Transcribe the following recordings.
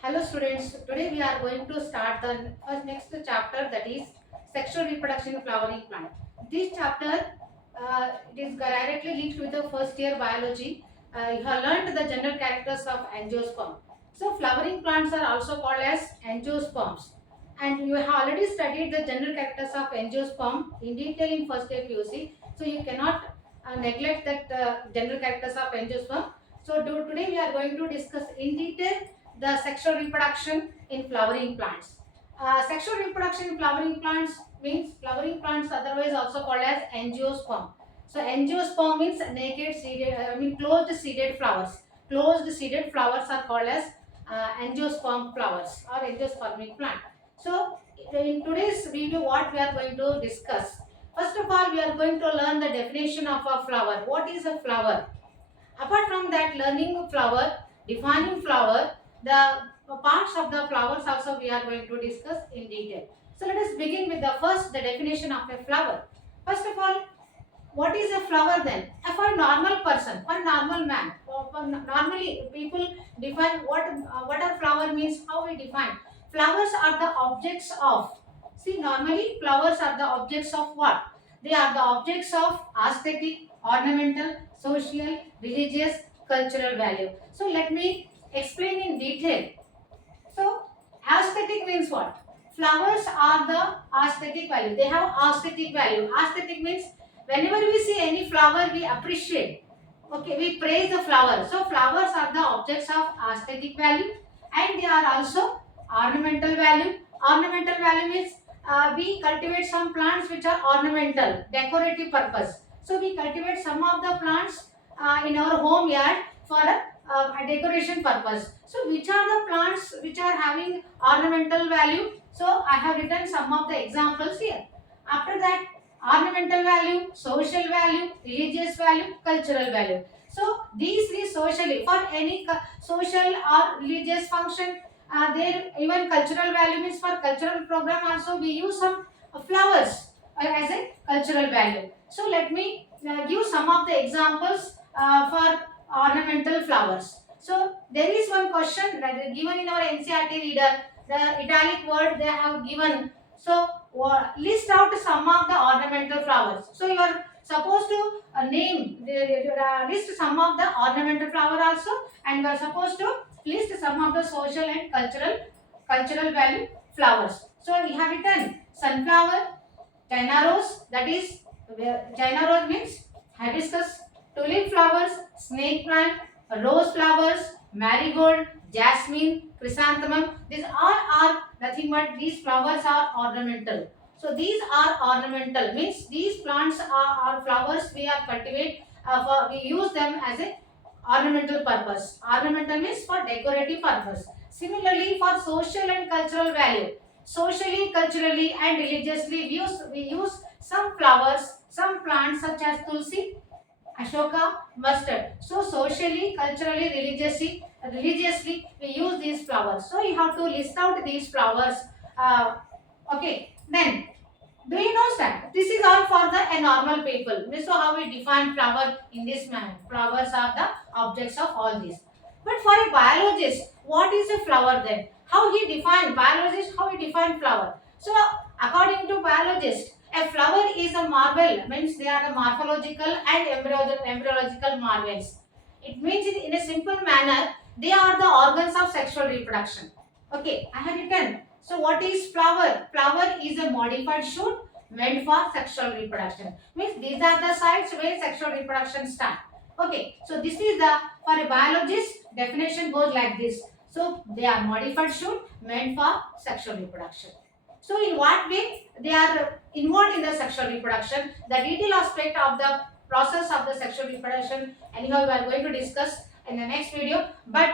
Hello students, today we are going to start the next chapter, that is sexual reproduction in flowering plant. This chapter it is directly linked with the first year biology. You have learned the general characters of angiosperm. So flowering plants are also called as angiosperms, and you have already studied the general characters of angiosperm in detail in first year PUC. So you cannot neglect that general characters of angiosperm. So today we are going to discuss in detail the sexual reproduction in flowering plants. Sexual reproduction in flowering plants means flowering plants, otherwise also called as angiosperm. So angiosperm means naked seeded, closed seeded flowers. Closed seeded flowers are called as angiosperm flowers or angiospermic plant. So in today's video, what we are going to discuss? First of all, we are going to learn the definition of a flower. What is a flower? Apart from that, learning flower, defining flower, the parts of the flowers also we are going to discuss in detail. So let us begin with the definition of a flower. First of all, what is a flower then? For a normal person, for a normal man, normally people define what a flower means, how we define. Flowers are the objects of, see, normally flowers are the objects of what? They are the objects of aesthetic, ornamental, social, religious, cultural value. So let me explain in detail. So aesthetic means what? Flowers are the aesthetic value. They have aesthetic value. Aesthetic means whenever we see any flower, we appreciate. Okay, we praise the flower. So flowers are the objects of aesthetic value, and they are also ornamental value. Ornamental value means we cultivate some plants which are ornamental, decorative purpose. So we cultivate some of the plants in our home yard for a decoration purpose. So which are the plants which are having ornamental value? So I have written some of the examples here. After that, ornamental value, social value, religious value, cultural value. So these three socially, for any social or religious function, there even cultural value means for cultural program also we use some flowers as a cultural value. So let me give some of the examples for ornamental flowers. So there is one question that is given in our NCERT reader, the italic word they have given. So list out some of the ornamental flowers. So you are supposed to name, list some of the ornamental flower also, and you are supposed to list some of the social and cultural value flowers. So we have written sunflower, China rose, that is China rose means hibiscus, tulip flowers, snake plant, rose flowers, marigold, jasmine, chrysanthemum. These all are nothing but these flowers are ornamental. So these are ornamental means these plants are flowers we are cultivate we use them as a ornamental purpose. Ornamental means for decorative purpose. Similarly, for social and cultural value, socially, culturally, and religiously, we use some flowers, some plants such as tulsi, Ashoka, mustard. So socially, culturally, religiously, we use these flowers. So you have to list out these flowers. Okay. Then, do you know that this is all for the normal people? So how we define flower in this manner? Flowers are the objects of all these. But for a biologist, what is a flower then? How he define biologist? How he define flower? So according to biologist, a flower is a marvel, means they are the morphological and embryological marvels. It means in a simple manner, they are the organs of sexual reproduction. Okay, I have written. So what is flower? Flower is a modified shoot meant for sexual reproduction. Means these are the sites where sexual reproduction starts. Okay, so this is the, for a biologist, definition goes like this. So they are modified shoot meant for sexual reproduction. So in what way they are involved in the sexual reproduction? The detailed aspect of the process of the sexual reproduction, anyhow we are going to discuss in the next video. But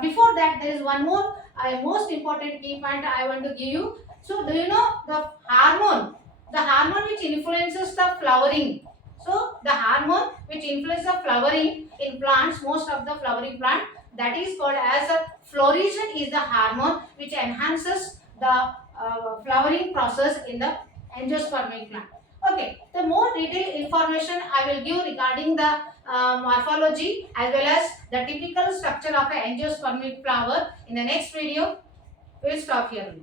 before that, there is one more most important key point I want to give you. So do you know the hormone? The hormone which influences the flowering. So the hormone which influences the flowering in plants, most of the flowering plant, that is called as a floration, is the hormone which enhances the flowering process in the angiospermic plant. Okay, the more detailed information I will give regarding the morphology as well as the typical structure of an angiospermic flower in the next video. We'll stop here.